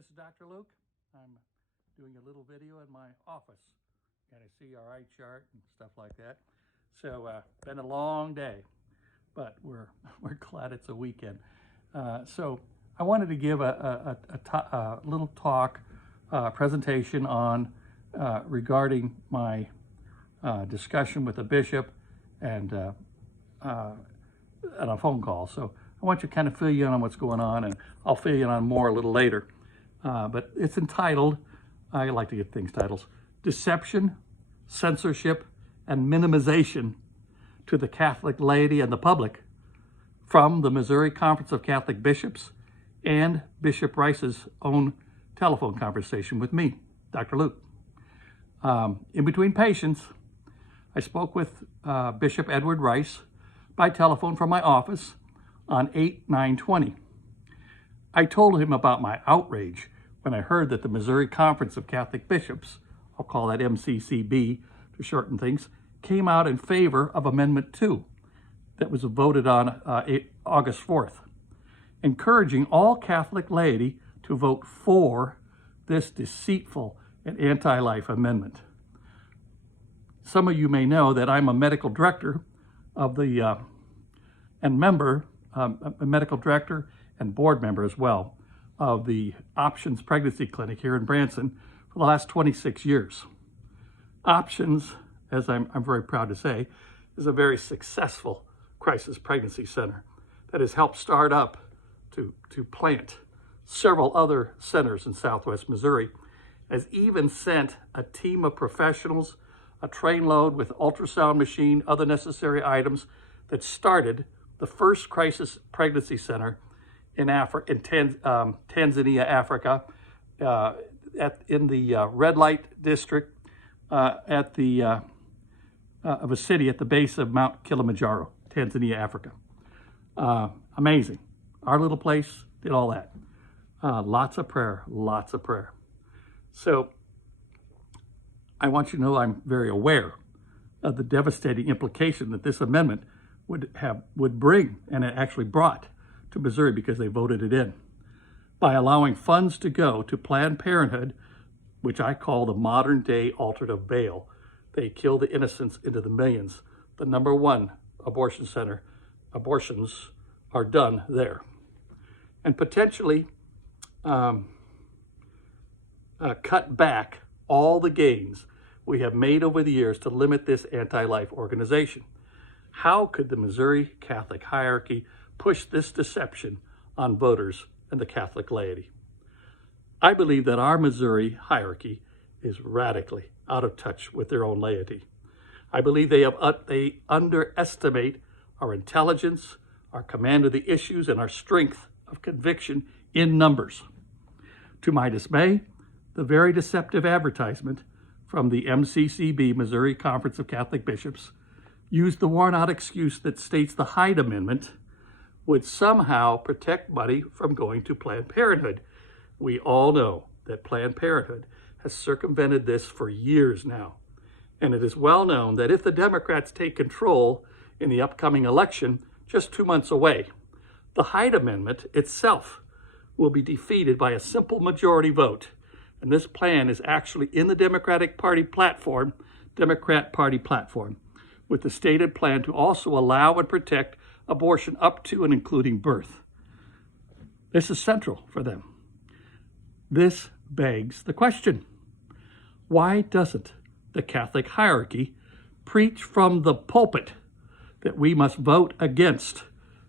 This is Dr. Luke. I'm doing a little video in my office. And I see our eye chart and stuff like that. So been a long day, but we're glad it's a weekend. So I wanted to give a little talk, presentation on regarding my discussion with the bishop and a phone call. So I want to kind of fill you in on what's going on, and I'll fill you in on more a little later. But it's entitled, I like to give things titles, Deception, Censorship, and Minimization to the Catholic Laity and the Public from the Missouri Conference of Catholic Bishops and Bishop Rice's own telephone conversation with me, Dr. Luke. In between patients, I spoke with Bishop Edward Rice by telephone from my office on 8/9/20. I told him about my outrage when I heard that the Missouri Conference of Catholic Bishops, I'll call that MCCB to shorten things, came out in favor of Amendment 2 that was voted on August 4th, encouraging all Catholic laity to vote for this deceitful and anti-life amendment. Some of you may know that I'm a medical director of the, and member, a medical director and board member as well of the Options Pregnancy Clinic here in Branson for the last 26 years. Options, as I'm very proud to say, is a very successful crisis pregnancy center that has helped start up to plant several other centers in Southwest Missouri, has even sent a team of professionals, a trainload with ultrasound machine, other necessary items that started the first crisis pregnancy center in Tanzania, Africa, in the red light district of a city at the base of Mount Kilimanjaro, Tanzania, Africa. Amazing. Our little place did all that. Lots of prayer, lots of prayer. So I want you to know I'm very aware of the devastating implication that this amendment would bring, and it actually brought to Missouri because they voted it in, by allowing funds to go to Planned Parenthood, which I call the modern day alternative bail. They kill the innocents into the millions. The #1 abortion center, abortions are done there. And potentially cut back all the gains we have made over the years to limit this anti-life organization. How could the Missouri Catholic hierarchy push this deception on voters and the Catholic laity? I believe that our Missouri hierarchy is radically out of touch with their own laity. I believe they underestimate our intelligence, our command of the issues, and our strength of conviction in numbers. To my dismay, the very deceptive advertisement from the MCCB, Missouri Conference of Catholic Bishops, used the worn-out excuse that states the Hyde Amendment would somehow protect money from going to Planned Parenthood. We all know that Planned Parenthood has circumvented this for years now. And it is well known that if the Democrats take control in the upcoming election, just 2 months away, the Hyde Amendment itself will be defeated by a simple majority vote. And this plan is actually in the Democrat Party platform, with the stated plan to also allow and protect abortion up to and including birth. This is central for them. This begs the question, why doesn't the Catholic hierarchy preach from the pulpit that we must vote against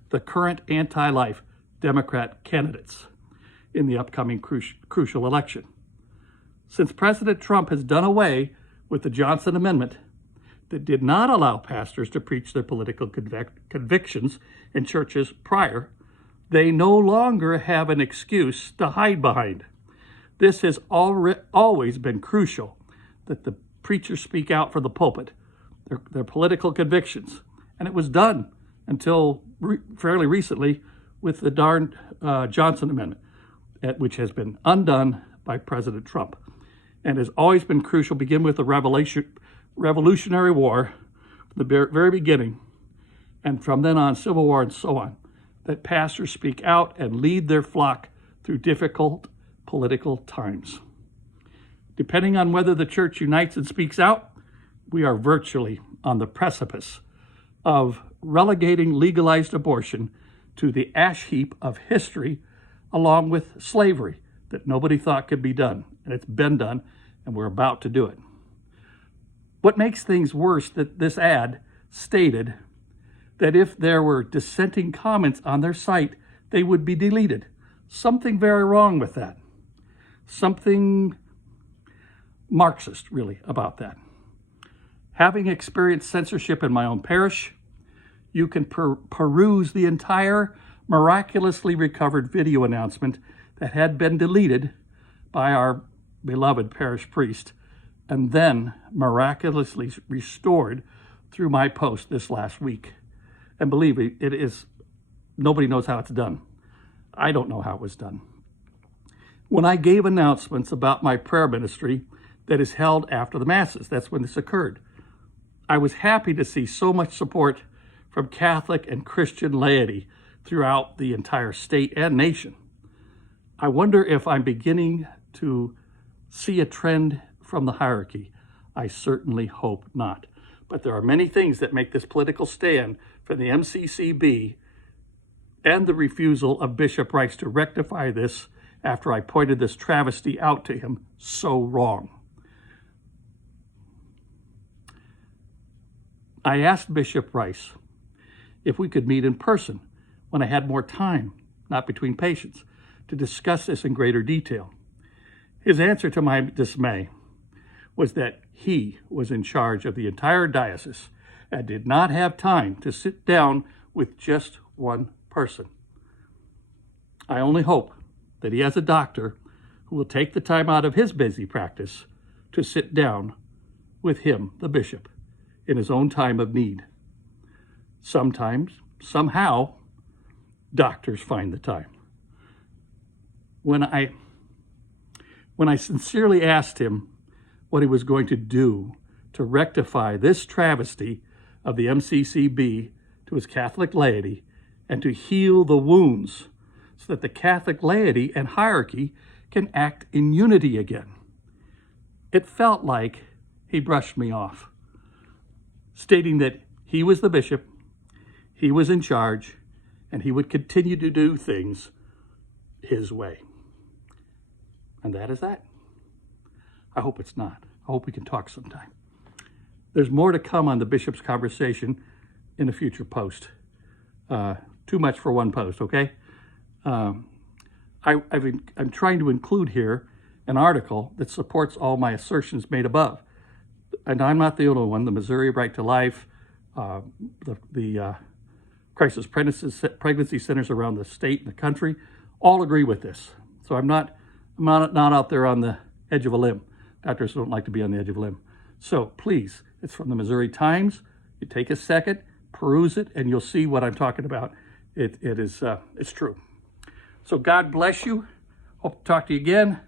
the current anti-life Democrat candidates in the upcoming crucial election? Since President Trump has done away with the Johnson Amendment that did not allow pastors to preach their political convictions in churches prior, they no longer have an excuse to hide behind. This has always been crucial, that the preachers speak out for the pulpit, their political convictions. And it was done until fairly recently with the darn Johnson Amendment, which has been undone by President Trump, and has always been crucial, begin with the Revolutionary War, from the very beginning, and from then on, Civil War and so on, that pastors speak out and lead their flock through difficult political times. Depending on whether the church unites and speaks out, we are virtually on the precipice of relegating legalized abortion to the ash heap of history, along with slavery that nobody thought could be done. And it's been done, and we're about to do it. What makes things worse that this ad stated that if there were dissenting comments on their site, they would be deleted. Something very wrong with that. Something Marxist, really, about that. Having experienced censorship in my own parish, you can peruse the entire miraculously recovered video announcement that had been deleted by our beloved parish priest and then miraculously restored through my post this last week. And believe me, it is, nobody knows how it's done. I don't know how it was done. When I gave announcements about my prayer ministry that is held after the Masses, that's when this occurred, I was happy to see so much support from Catholic and Christian laity throughout the entire state and nation. I wonder if I'm beginning to see a trend from the hierarchy. I certainly hope not. But there are many things that make this political stand from the MCCB and the refusal of Bishop Rice to rectify this after I pointed this travesty out to him so wrong. I asked Bishop Rice if we could meet in person when I had more time, not between patients, to discuss this in greater detail. His answer to my dismay was that he was in charge of the entire diocese and did not have time to sit down with just one person. I only hope that he has a doctor who will take the time out of his busy practice to sit down with him, the bishop, in his own time of need. Sometimes, somehow, doctors find the time. When I sincerely asked him what he was going to do to rectify this travesty of the MCCB to his Catholic laity and to heal the wounds so that the Catholic laity and hierarchy can act in unity again, it felt like he brushed me off, stating that he was the bishop, he was in charge, and he would continue to do things his way. And that is that. I hope it's not. I hope we can talk sometime. There's more to come on the bishop's conversation in a future post. Too much for one post, okay? I'm trying to include here an article that supports all my assertions made above. And I'm not the only one. The Missouri Right to Life, the crisis pregnancy centers around the state and the country all agree with this. So I'm not out there on the edge of a limb. Doctors don't like to be on the edge of a limb. So please, it's from the Missouri Times. You take a second, peruse it, and you'll see what I'm talking about. It's true. So God bless you. Hope to talk to you again.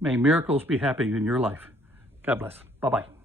May miracles be happening in your life. God bless. Bye-bye.